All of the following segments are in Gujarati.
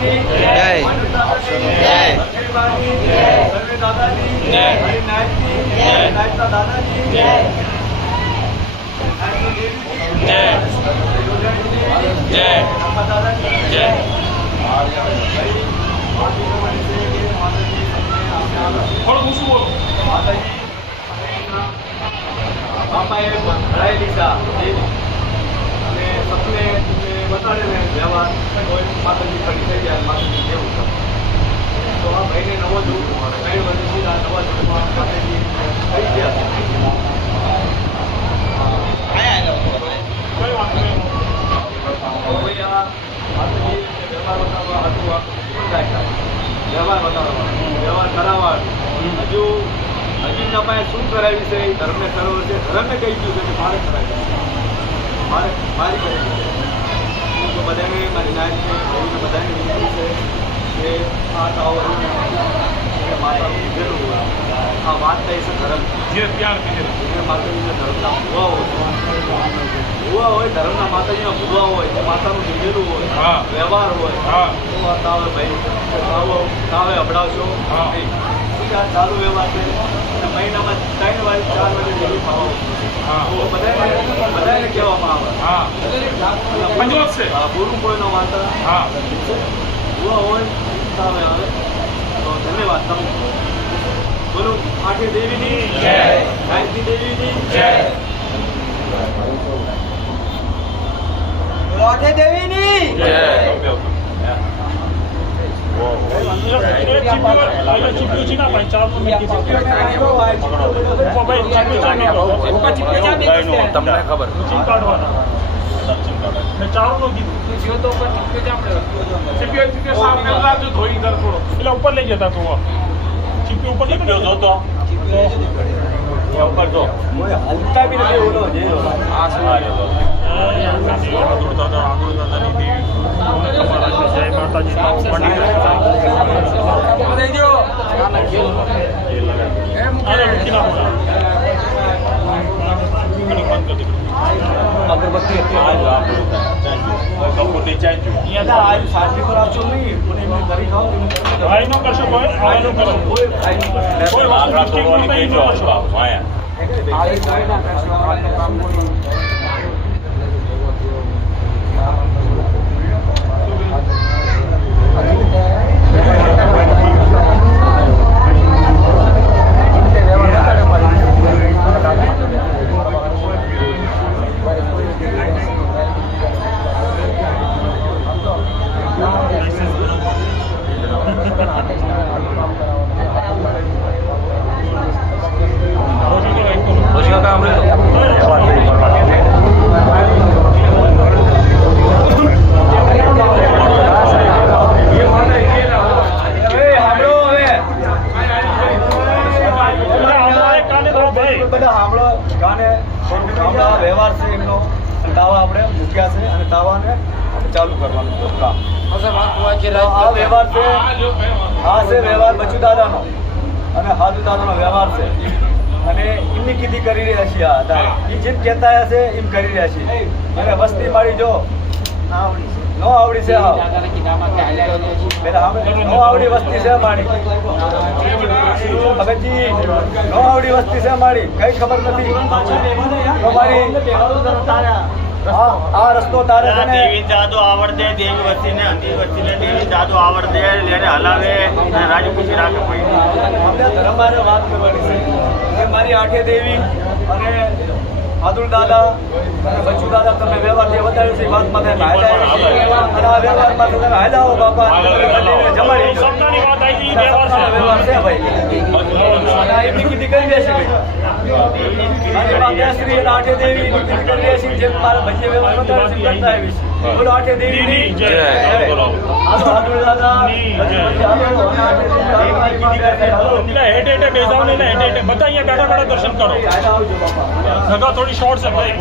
દાદાની જય. માનવતાની જય. અખિલબાની સર્વે દાદાની જય. હરિનાથની જય. નાથના દાદાની જય. નાથની દેવીની જય. યોજાણીની જય. અમ્મા દાદાની જય. ભાઈ માફી કરવાની છે કે માતાજી તમને આપણે માતાજી બાપાએ ભરાઈ લીધા અને સપને બતાડે ને વ્યવહાર માતાજી ખડી થઈ જાય માતાજી કેવું છે તો આ ભાઈને નવો જોવું 3 વર્ષથી આ નવા જોડમાં માતાજી થઈ ગયા ભાઈ આ માતાજી વ્યવહાર બતાવવા હતું વ્યવહાર બતાવવા વ્યવહાર કરાવવા હજુ હજીના પાસે શું કરાવી છે એ ધર્મને કરવો છે ધર્મને કહી ગયું છે કે મારે કરાવી મારી કરી તો બધાને મારી નાયક છે એવી બધાને વિનંતી છે કે આ ટાવર માતાનું કીધેલું હોય આ વાત થઈ છે ધર્મ જે પ્યાર કીધેલું માતાજીના ધર્મના ભૂવા હોય ધર્મના માતાજીના ભૂવા હોય તો માતાનું કીધેલું હોય વ્યવહાર હોય તો આ તાવે ભાઈ તાવે અભડાવશો નહીં ચાલુ વ્યવહાર છે મહિનામાં 3 વાર 4 વાગે ડેલી ખાવા બધાને કહેવામાં આવે બોલું કોઈનો વાર્તા ભૂવા હોય તાવે આવે તો ધન્યવાદ તમે બોલું આઠે દેવીની જય ગાયત્રી દેવીની જય આઠે દેવીની જય તમને ખબર એટલે ઉપર લઈ જતા તું ચીપી ઉપર જોતો ઉપર જો હલકા બી નથી ઓલો જે જય માતાજી અગરબત્તી શાંતિ પર આવશો નહીં કોને એમને કરી ખાઓ ભાઈ નો કરશો કોઈ ભાઈ નો કરો કોઈ વ્યવહાર છે એમનો દાવા આપણે મૂક્યા છે અને દાવાને ચાલુ કરવાનું કામ આ વ્યવહાર છે આ છે વ્યવહાર બચુ દાદાનો અને હાજુ દાદાનો વ્યવહાર છે અને એમની કીધી કરી રહ્યા છીએ આ એ જેમ કહેતા હશે એમ કરી રહ્યા છીએ અને વસ્તી મારી જો નો આવડી છે નો આવડી વસ્તી છે મારી ભગતજી નો આવડી વસ્તી છે મારી કઈ ખબર નથી તો મારી આ રસ્તો તારે છે ને દેવી જાદુ આવડે દેવી વસ્તીને અંધી વસ્તીને દેવી જાદુ આવડે લેને હલાવે અને રાજુ પૂછી રાખે કોઈ અમને ધર્મમાં વાત કરવાની છે કે મારી આઠે દેવી અને આદુલ દાદા અને બચુ દાદા તમે વ્યવહાર જે વધારે છે વાત માં તમે હાલ્યા અને આ વ્યવહારમાં તમે હાલ્યા બાપા જમાડી સપનાની વાત આવી વ્યવહાર છે ભાઈ અને એમની કીધી કરી દેશે ભાઈ અને બાપશ્રી અને આઠે દેવી કીધી કરી દેશે જેમ મારા ભજીએ વ્યવહાર વધારે છે કરતા આવીશ બોલો આઠે દેવી જય આદુલ દાદા હેઠે બેસાવ ને હેઠે બધા અહીંયા બેઠા બેઠા દર્શન કરો જગા થોડી શોર્ટ છે ભાઈ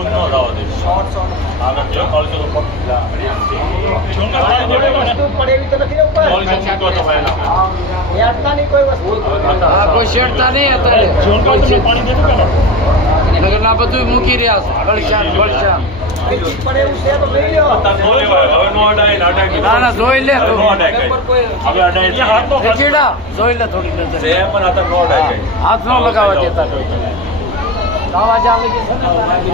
કોઈ શેરતા નહીં અત્યારે પાણી દેતું કરો નગરના બધું મૂકી રહ્યા છે બળશાન પડે એવું છે તો લઈ લો નો અડાય ને અડાય કીધું. ના ના જોઈ લે તું નો અડાય કઈ. હવે અડાય છે. હાથ નો એ ચીડા જોઈ લે થોડી નજર છે પણ આ તો નો અડાય કઈ. હાથ નો લગાવવા દેતા દાવા ચાલે છે ને